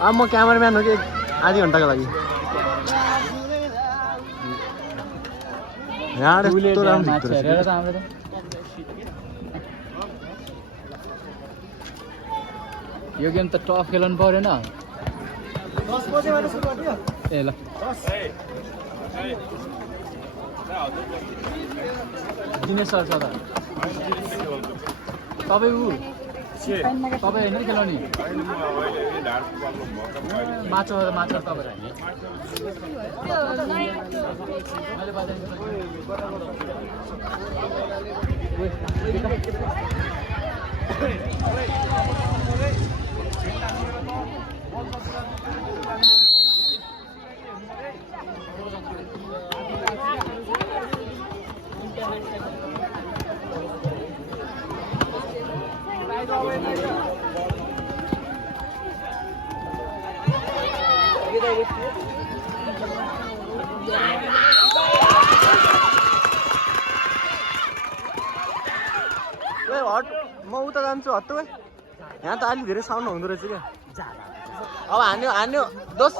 अब म क्यामेराम्यान हो कि आधी घन्टाको लागि यहाँ यस्तो राम्रो झिक्दो रहेछ यो गेम त टफ खेलाउनु परेन ए ल दिनेश सर छ त तपाईँ होइन खेलाउने माछा तपाईँ म उता जान्छु हत्तु यहाँ त अलिक धेरै साउन्ड हुँदो रहेछ क्या अब हान्यो दोस्त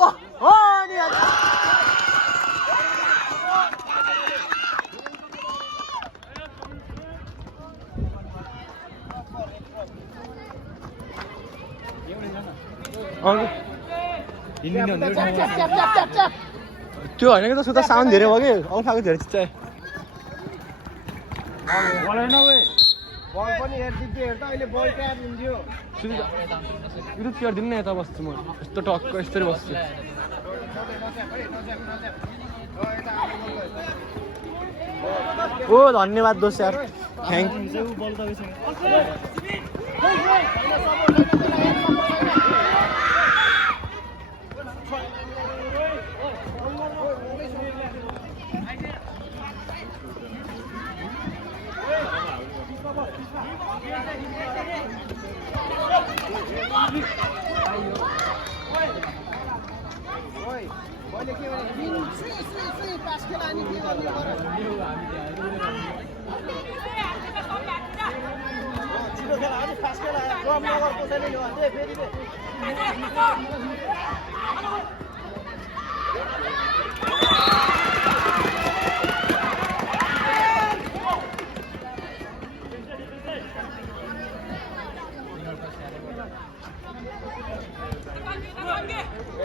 त्यो होइन कि त सुता साउन्ड धेरै भयो कि औँखाको धेरै चिच्चायो बल पनि हेर्दिन्थ्यो हेर्दा अहिले बल ट्याप हुन्थ्यो दिन यता बस्छु म यस्तो टक्क यसरी बस्छु ओ धन्यवाद दोस्त यार थ्याङ्क मैले के भने पास खेला अनि के गर्नु छिटो खेला अनि पास खेला ड्रप नगर कसैले नि भन्थे फेरि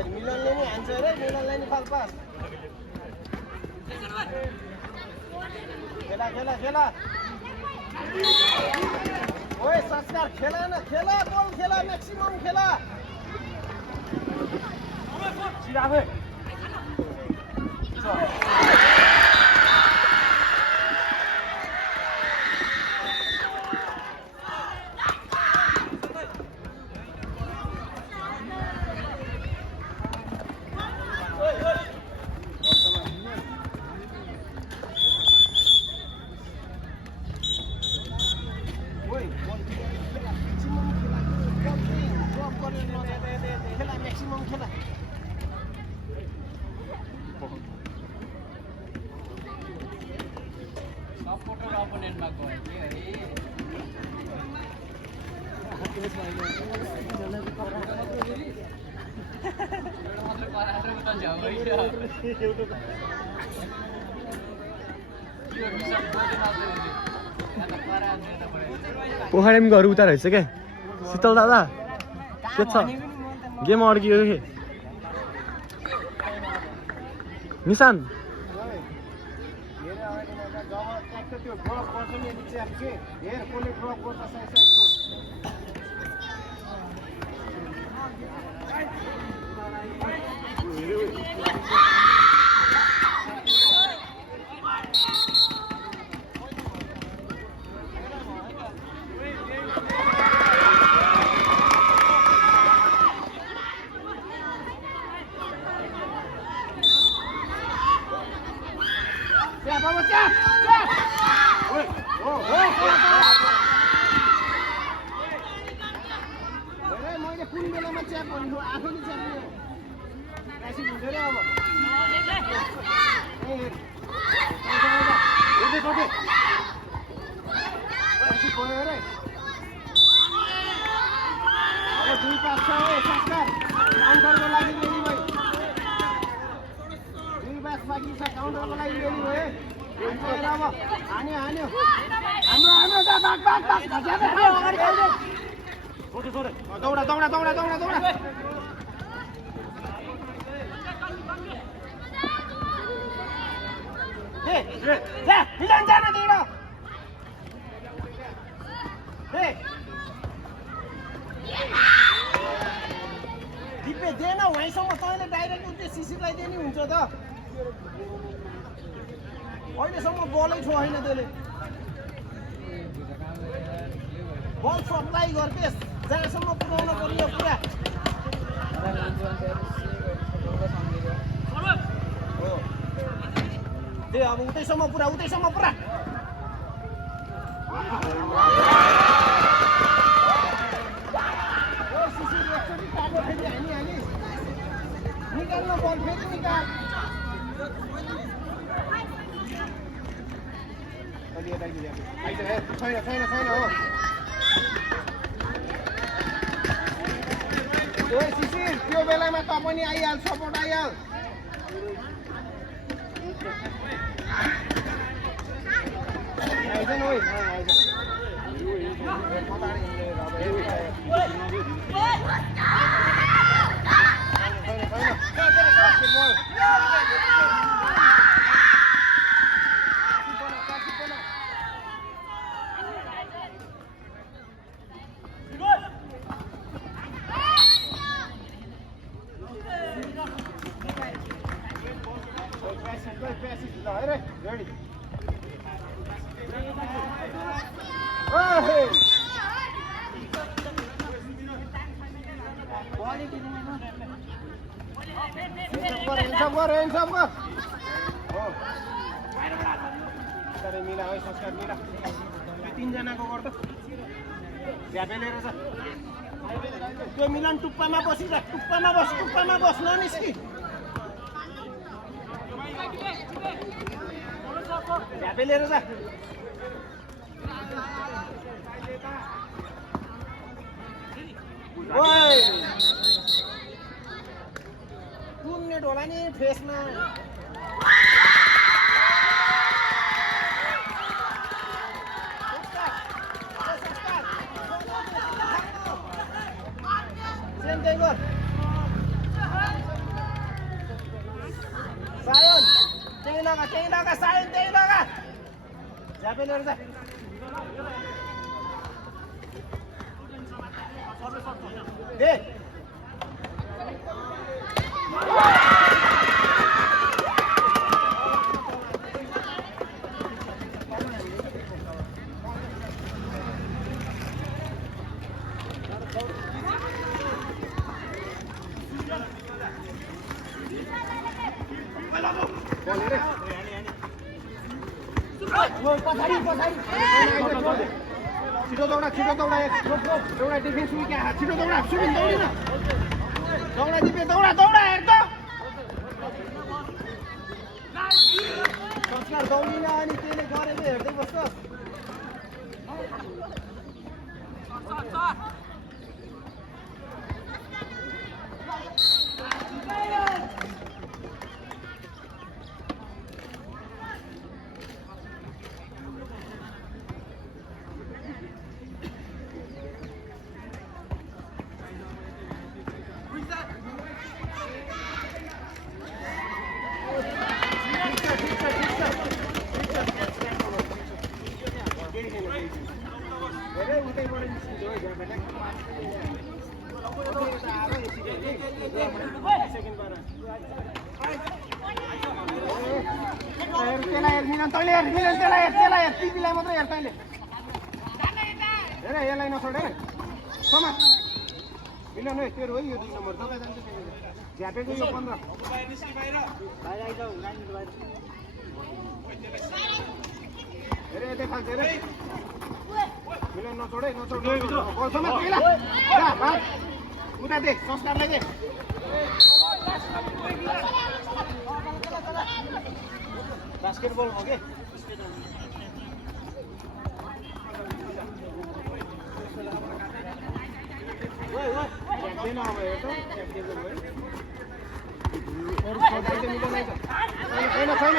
मिलनले नि हान्छ रे मिलनले नि फाल पास खेला ओए संस्कार खेला न खेला बल खेला मैक्सिमम खेला सीधा है पोखरीको अरू उता रहेछ क्या शीतल दादा के छ गेम अड्कियो कि निशान मैले कुन बेलामा च्याप भन्नु आफै नि च्याप्यो कासी हुँदैन अब दुई पास छ संस्कार काउन्टरको लागि रेडी भयो 2 ब्याच बाँकी छ काउन्टरको लागि रेडी भयो अब हान्यो हान्यो हाम्रो त बाग ज्यादा खायो अगाडि खाइदे दौडा दौडा दौडा दौडा दौडा ए जा मिलन जान दिनु ए दिपे देन वहीँसम्म तैँले डाइरेक्ट उल्टे सिसीलाई दिने हुन्छ त अहिलेसम्म बलै छ होइन त्यसले बल सप्लाई गर्देस् जहाँसम्म पुऱ्याउन पर्यो पुरा दे अब उतैसम्म पुरा निकाल्न बल फेरि निकाल छैन हो ओ शिशिर त्यो बेलामा त पनि आइहाल सपोर्ट आइहाल आइजन ओइ ready. Hey! Hands up. Oh. Sare mila hoy संस्कार mila. तीन जनाको गर्दा झ्यापे लिएर छ त्यो मिलन टुप्पामा बसिजा टुप्पामा बस ननिस्की झ्यापे लिएर जा ओइ कुन नेट होला नि फेसमा Sayon, tingin na ka, Sayon, tingin na ka. Sabi na rin. Di. छिटो दौडा एउटा डिफेन्स विके छिटो दौडा सुबिन दौडिन दौडा दिपे दौडा हेर त संस्कार दौडिन अनि त्यसले गरेको हेर्दै बस्छ मिलन त्यसलाई टिपीलाई मात्रै हेर तैँले हेर यसलाई नछोड है समाज मिलन है तेरो हो यो 2 नम्बर तपाईँ जान्छ झ्यापेको यो 15 हेरे यतै फाल्छ हेरे मिलन नछोड बल समाज पहिला जा भाग उता दे संस्कारलाई दे बास्केटबल हो के ओइ देन अब हेर त छैन छैन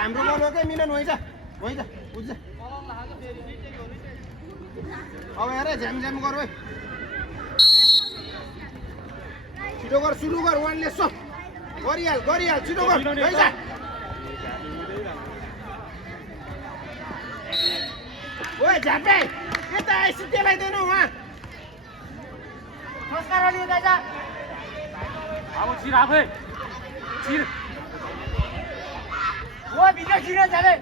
हाम्रो बल हो के मिलन होइन बुझ्छ अब हेर झ्याम झ्याम गर है छिटो गर सुरु गर वानले सो गरिहाल छिटो गर हैजा ओए झापे यता आइसि त्यसलाई वहाँ नमस्कार अलि दाइजा अब छिर आफै छिर वो भिडियो छिर्न जाने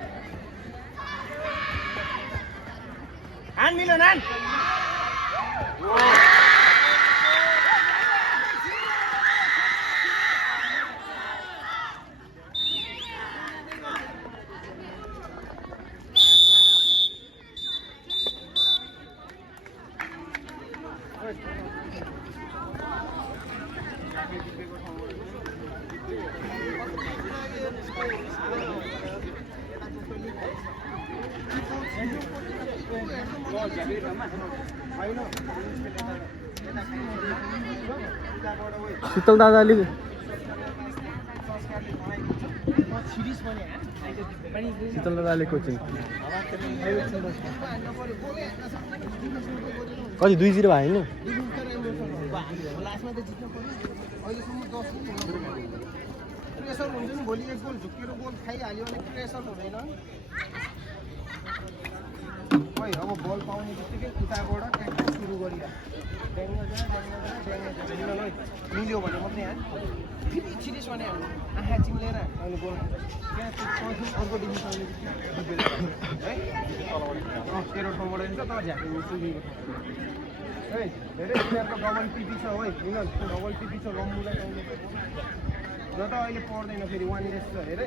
हान मिलन हान शीतल दादा अलिक शीतल दादाले कोचिङ कति 2-0 भयो होइन प्रेसर हुन्छ नि भोलि एक गोल झुकेर गोल खाइहाल्यो भने प्रेसर हुँदैन खोइ अब बल पाउने बित्तिकै उताबाट ट्याक्क सुरु गरिहाल्यो मिल्यो भने मात्रै फेरि छिरिस भने आँखा चिम्लेर अहिले गोल अर्को डिभिजनले है तेरो ठाउँबाट हुन्छ तर झ्यापे सुनिको है धेरै प्लेयरको डबल टिपी छ है मिलन डबल टिपी छ लम्बुलाई न त अहिले पर्दैन फेरि वान लेस छ हेर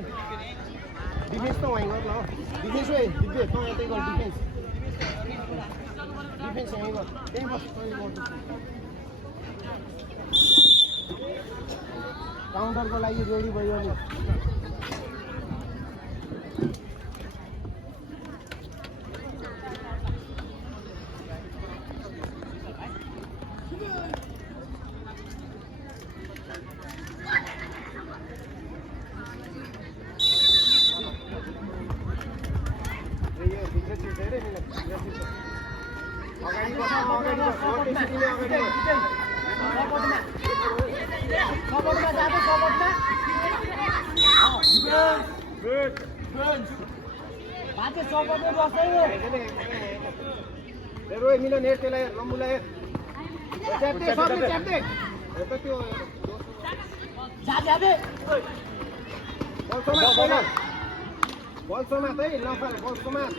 डिफेन्स त वहीँ गर न डिफेन्स है दिव्य तँ यतै गर डिफेन्स यहीँ गर त्यहीँ बस तैँले गर्छु काउन्टरको लागि रेडी भयो नि मिलन हेर त्यसलाई लम्बुलाई हेर च्याप्दे सबले च्याप्दे हेर त्यो बल समात है नफाल बल समात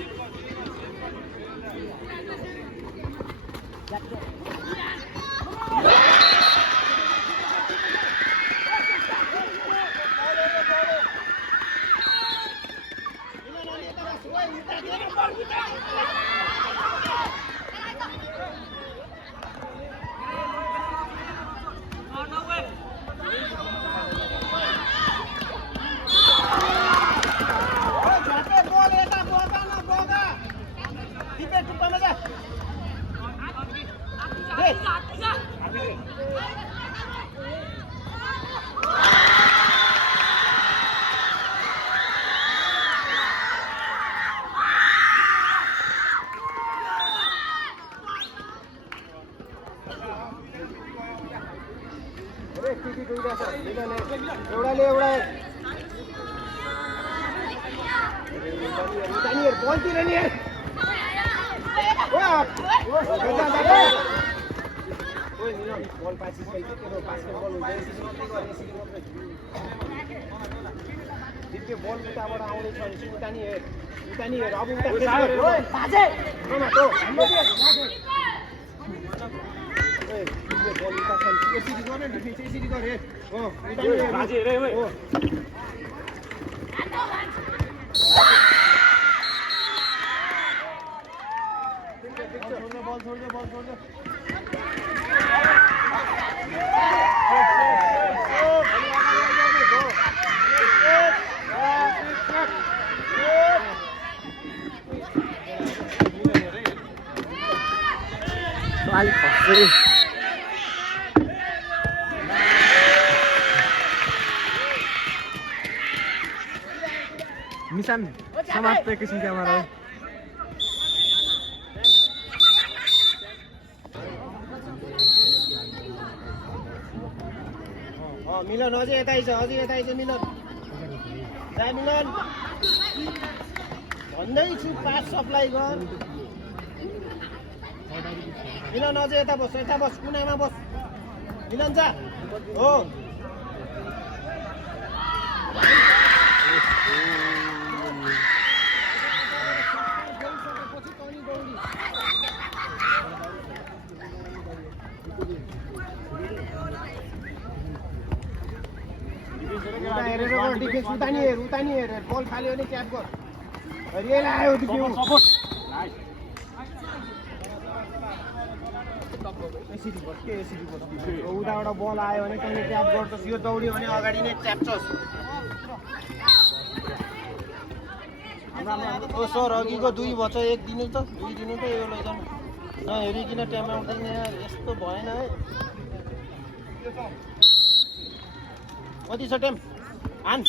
एउटाले एउटा बलतिर नि बल पासी बास्केट बल हुन्छ बल उताबाट आउँदैछ भने उता नि हेर अब उता बल उता छ यसरी गर्ने डिफेन्स यसरी गरे बल छोड्दे अलिक खस्दै मिसान समाप्त एकैछिन क्यामेरा मिलन अझै यतै छ मिलन जा मिलन भन्दैछु पास सप्लाई गर मिलन अझै यता बस कुनामा बस मिलन जा हो डिफेन्स उता नि हेर बल फाल्यो भने ट्याप गर रियल आयो उताबाट बल आयो भने तैँले ट्याप गर्छस् यो दौड्यो भने अगाडि नै ट्याप्छस् ओ सर अघिको 2 भन्छ 1 दिनु त 2 दिनु त यो लैजानु नहेरिकन ट्याप आउँदैन यस्तो भएन है कति छ टाइम आन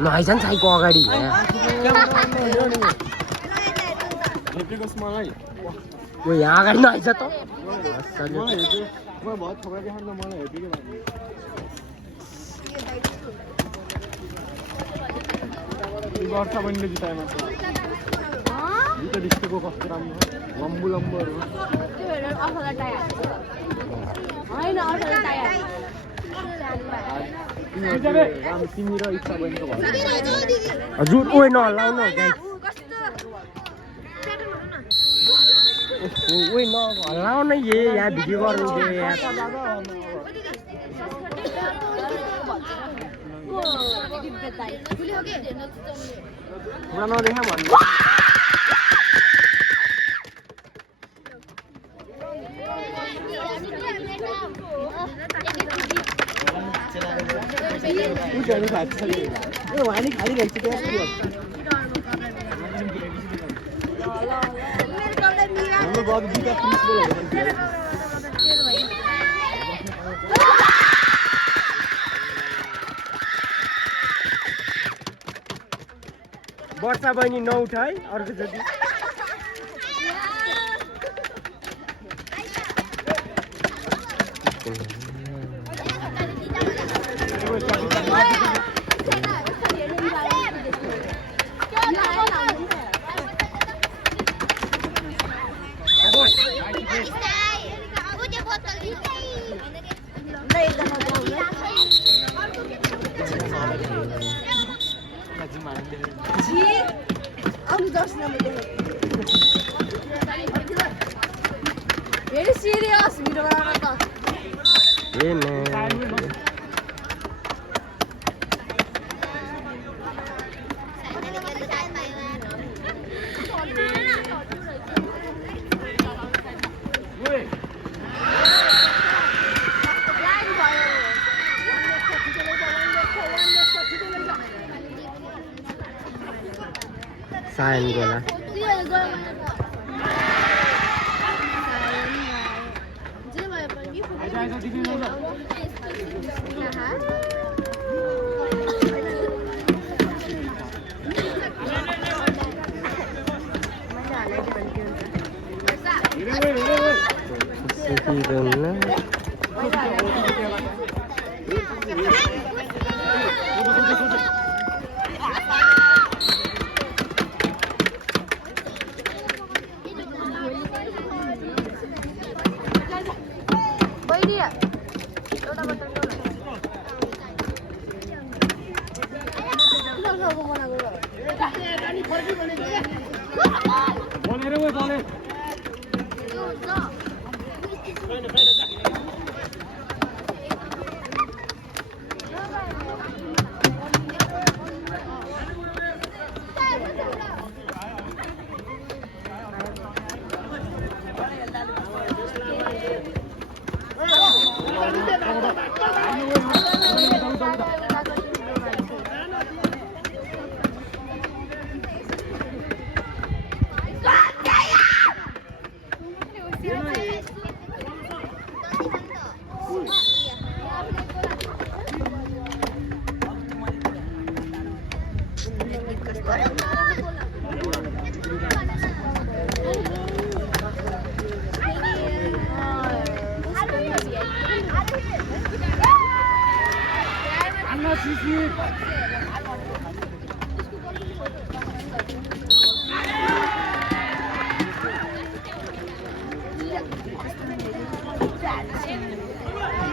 नआइज नि साइको अगाडि ओ यहाँ अगाडि नआइज त हजुर ओइ नहल्लाउनु ओइ नहल्लाउ न यहाँ भिडियो गर्नु नदेखा भन्नु वाणी खाली रहेछ वर्षा बहिनी नउठ है अर्को जति Very serious video बनाना ये ने सायन गोला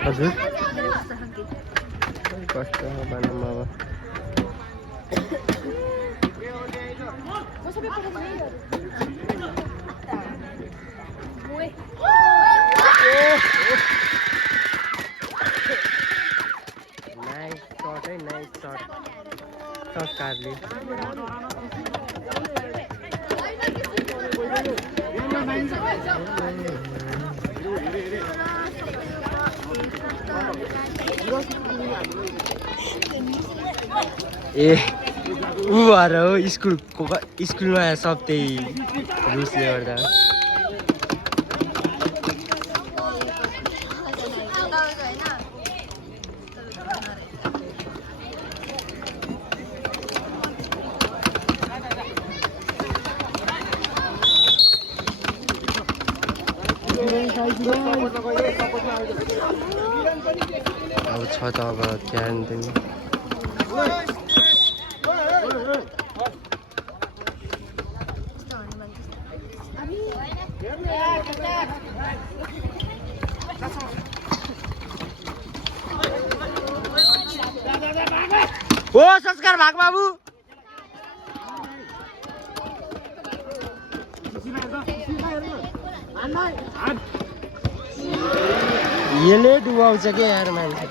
हजुर कस्तो बनाउनु अब नाइस शॉट है नाइस शॉट कार्ली ए ऊ भएर हो स्कुलमा सब त्यही रुसले गर्दा अब छ त अब ध्यान दिनु ओ संस्कार भाग बाबू यसले डुबाउँछ के यार मान्छे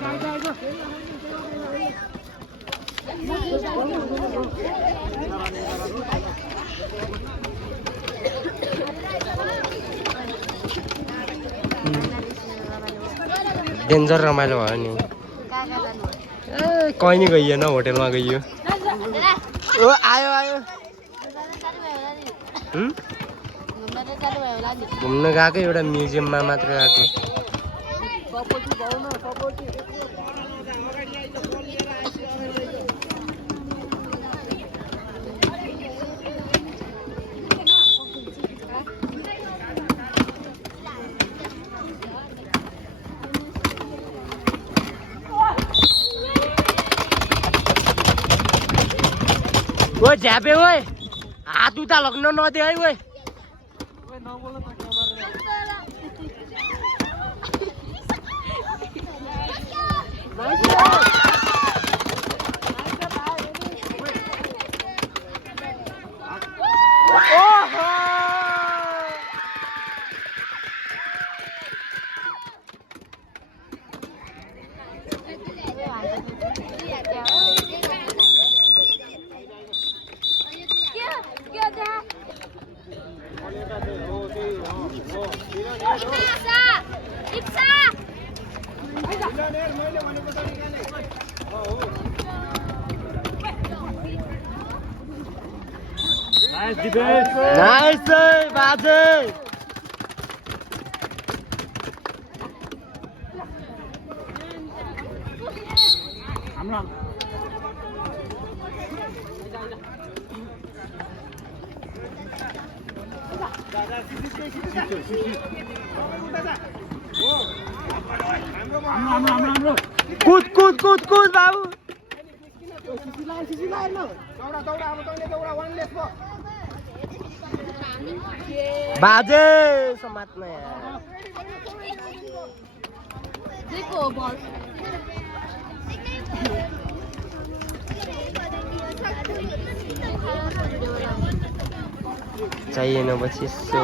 डेन्जर रमाइलो भयो नि कहीँ नि गइएन होटेलमा गइयो ओ आयो आयो घुम्न गएको एउटा म्युजियममा मात्र गएको ओ झ्यापे ओए हात उता लग्न नदे है ओए नाइस डिफेन्स नाइस बाजे हाम्रो हाम्रो कुद कुद कुद कुद बाबु दौडा दौडा अब तैँले दौडा वान लेस भयो बाजे समात्न यार चाहिएन पछि यसो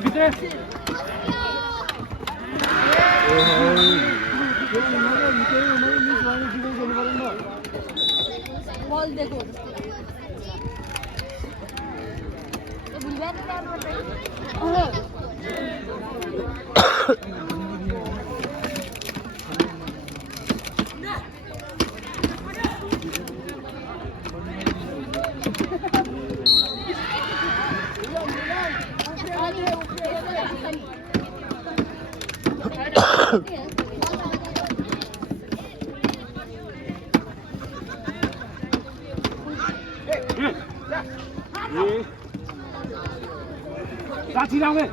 भित्र बल देखो साथी रामे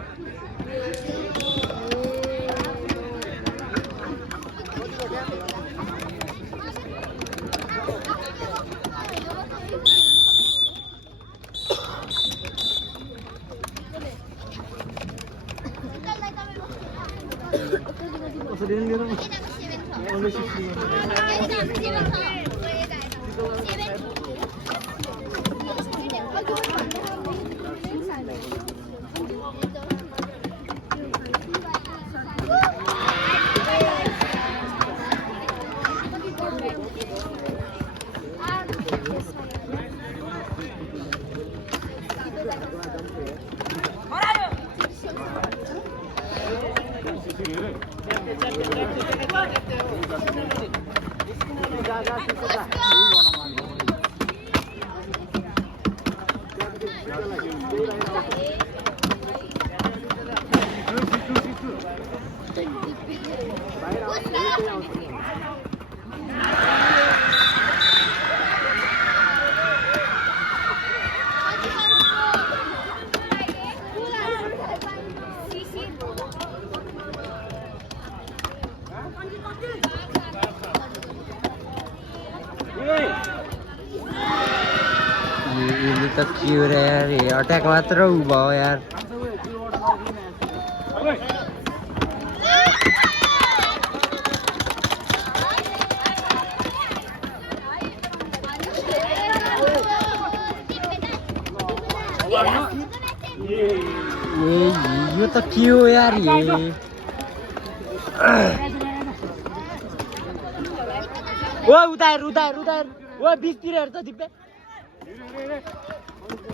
त के हो र यार अट्याक मात्र उ भयो यार यो त के हो यार ओ उतार उतार उतार ओ बिचतिर हेर त दिप्पे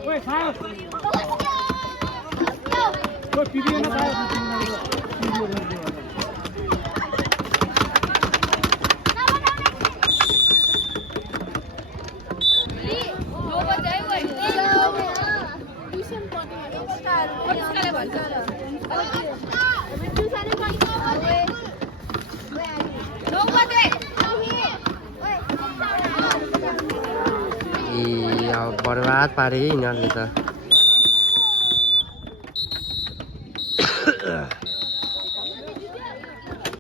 ओए साहब ओए पीडी ना बर्बाद पारे यिनीहरूले त Ugh.